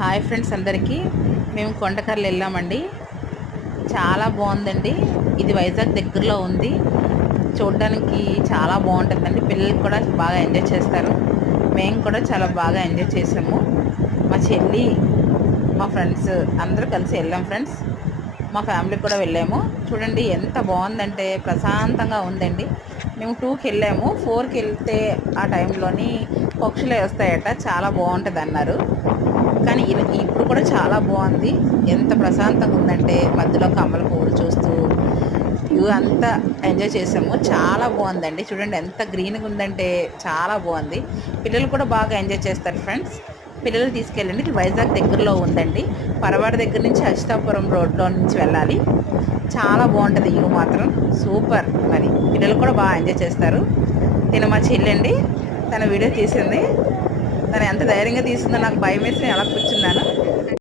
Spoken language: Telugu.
హాయ్ ఫ్రెండ్స్ అందరికీ. మేము కొండకర్లు వెళ్ళామండి. చాలా బాగుందండి. ఇది వైజాగ్ దగ్గరలో ఉంది. చూడడానికి చాలా బాగుంటుందండి. పిల్లలు కూడా బాగా ఎంజాయ్ చేస్తారు. మేము కూడా చాలా బాగా ఎంజాయ్ చేసాము. మా చెల్లి, మా ఫ్రెండ్స్ అందరూ కలిసి వెళ్ళాం ఫ్రెండ్స్. మా ఫ్యామిలీ కూడా వెళ్ళాము. చూడండి ఎంత బాగుందంటే ప్రశాంతంగా ఉందండి. మేము 2కి వెళ్ళాము. 4కి వెళ్తే ఆ టైంలోని పక్షులు వస్తాయట, చాలా బాగుంటుంది అన్నారు. కానీ ఇప్పుడు కూడా చాలా బాగుంది. ఎంత ప్రశాంతంగా ఉందంటే మధ్యలో కమల పువ్వులు చూస్తూ వ్యూ అంతా ఎంజాయ్ చేసాము. చాలా బాగుందండి. చూడండి ఎంత గ్రీన్గా ఉందంటే చాలా బాగుంది. పిల్లలు కూడా బాగా ఎంజాయ్ చేస్తారు ఫ్రెండ్స్. పిల్లలు తీసుకెళ్ళండి. ఇది వైజాగ్ దగ్గరలో ఉందండి. పరవాడ దగ్గర నుంచి అచితాపురం రోడ్లో నుంచి వెళ్ళాలి. చాలా బాగుంటుంది వ్యూ మాత్రం సూపర్. మరి పిల్లలు కూడా బాగా ఎంజాయ్ చేస్తారు. తిన మా చెల్లండి, తన వీడియో తీసింది. తను ఎంత ధైర్యంగా తీసిందో నాకు భయం వేసి నేను అలా కూర్చున్నాను.